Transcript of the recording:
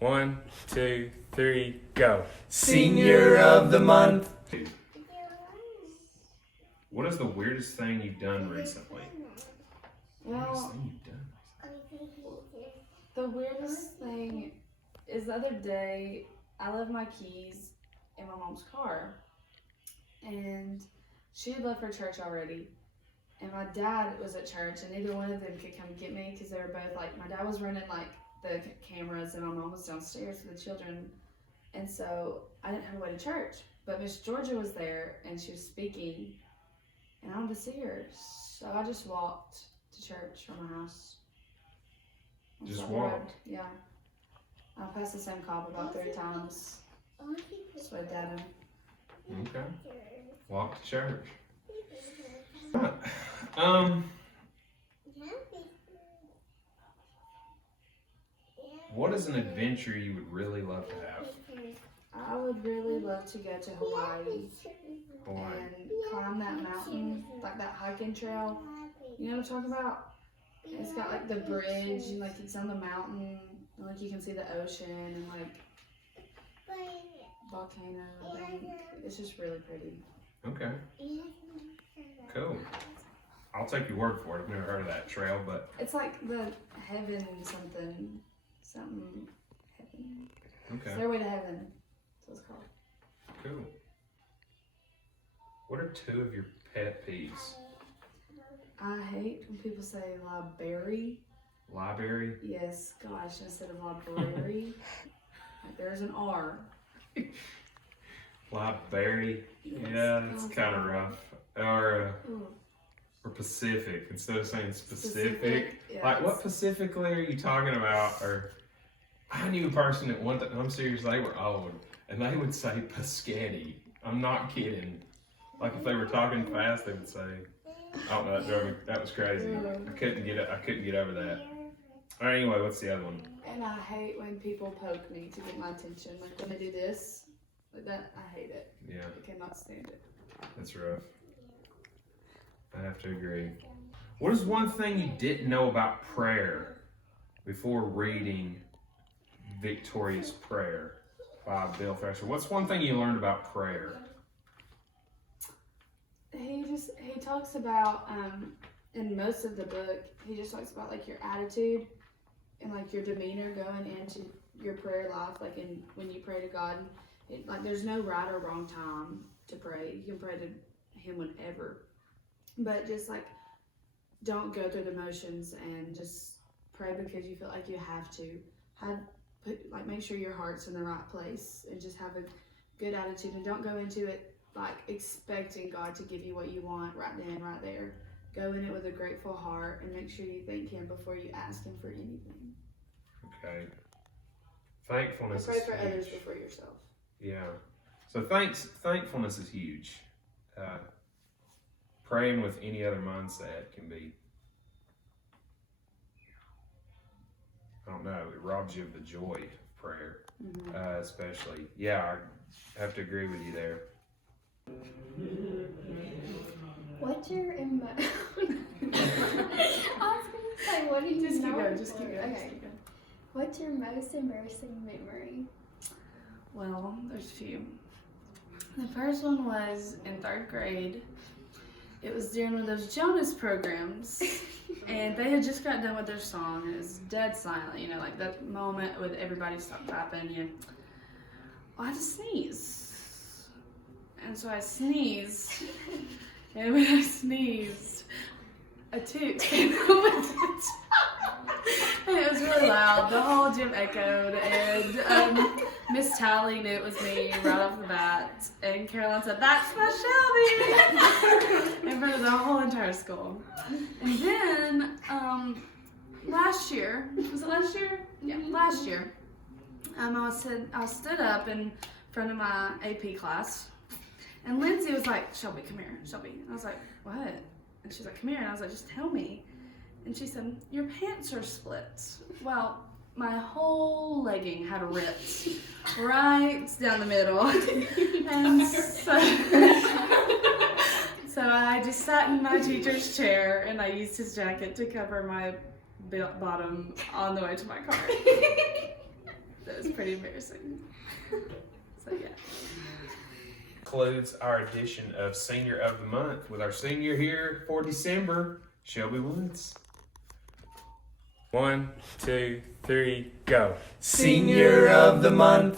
1, 2, 3, go. Senior of the month. What is the weirdest thing you've done recently? Well, the weirdest thing is the other day I left my keys in my mom's car, and she had left for church already, and my dad was at church, and neither one of them could come get me because they were both like, my dad was running like the cameras and my mom was downstairs with the children, and so I didn't have a way to church. But Miss Georgia was there and she was speaking, and I wanted to see her, so I just walked to church from my house. Just walked? Yeah. I passed the same cop about 3 times. Just waved at him. Okay. Walk to church. What is an adventure you would really love to have? I would really love to go to Hawaii Hawaii. and climb that mountain, like that hiking trail. You know what I'm talking about? It's got like the bridge and like it's on the mountain and like you can see the ocean and like volcano. I think it's just really pretty. Okay. Cool. I'll take your word for it. I've never heard of that trail, but It's like the heaven something heaven. okay. Stairway to Heaven. That's what it's called. Cool. What are 2 of your pet peeves? I hate when people say library. Library? Yes, gosh, instead of library. Like there's an R. Library? Yes. Yeah, that's kind of rough. Or Ooh. Pacific, instead of saying specific. Yeah, Like, what it's- specifically are you talking about? Or I knew a person that one time, I'm serious, they were old, and they would say Paschetti. I'm not kidding. Like, if they were talking fast, they would say, I don't know, that drove me, that was crazy. I couldn't get over that. All right, anyway, what's the other one? And I hate when people poke me to get my attention. Like when they do this, like that, I hate it. Yeah, I cannot stand it. that's rough. I have to agree. What is one thing you didn't know about prayer before reading Victorious Prayer by Bill Thrasher? What's one thing you learned about prayer? He talks about in most of the book, he just talks about like your attitude and like your demeanor going into your prayer life, like when you pray to God. Like there's no right or wrong time to pray. You can pray to him whenever. But just like don't go through the motions and just pray because you feel like you have to. Make sure your heart's in the right place and just have a good attitude, and don't go into it like expecting God to give you what you want right then, right there. Go in it with a grateful heart and make sure you thank him before you ask him for anything. Okay. Thankfulness Pray is for huge. others before yourself. Yeah. So thankfulness is huge. Praying with any other mindset can be, I don't know, it robs you of the joy of prayer, especially. Yeah, I have to agree with you there. What's your I was gonna say, what do you Just keep know? going, just keep going. Okay. Just keep going. What's your most embarrassing memory? Well, there's a few. The first one was in 3rd grade. It was during one of those Jonas programs, and they had just got done with their song, and it was dead silent, you know, like that moment with everybody stopped clapping. I had to sneeze. And so I sneezed, and when I sneezed, a toot came out with it. And it was really loud. The whole gym echoed, and Miss Tally knew it was me right off the bat. And Caroline said, "That's my Shelby!" in front of the whole entire school. And then last year, was it last year? Yeah, last year. I stood up in front of my AP class, and Lindsay was like, "Shelby, come here, Shelby." And I was like, "What?" And she's like, "Come here." And I was like, "Just tell me." And she said, "Your pants are split." Well, my whole legging had ripped right down the middle. And so I just sat in my teacher's chair and I used his jacket to cover my bottom on the way to my car. That was pretty embarrassing. So yeah. Concludes our edition of Senior of the Month with our senior here for December, Shelby Woods. 1, 2, 3, go. Senior of the month.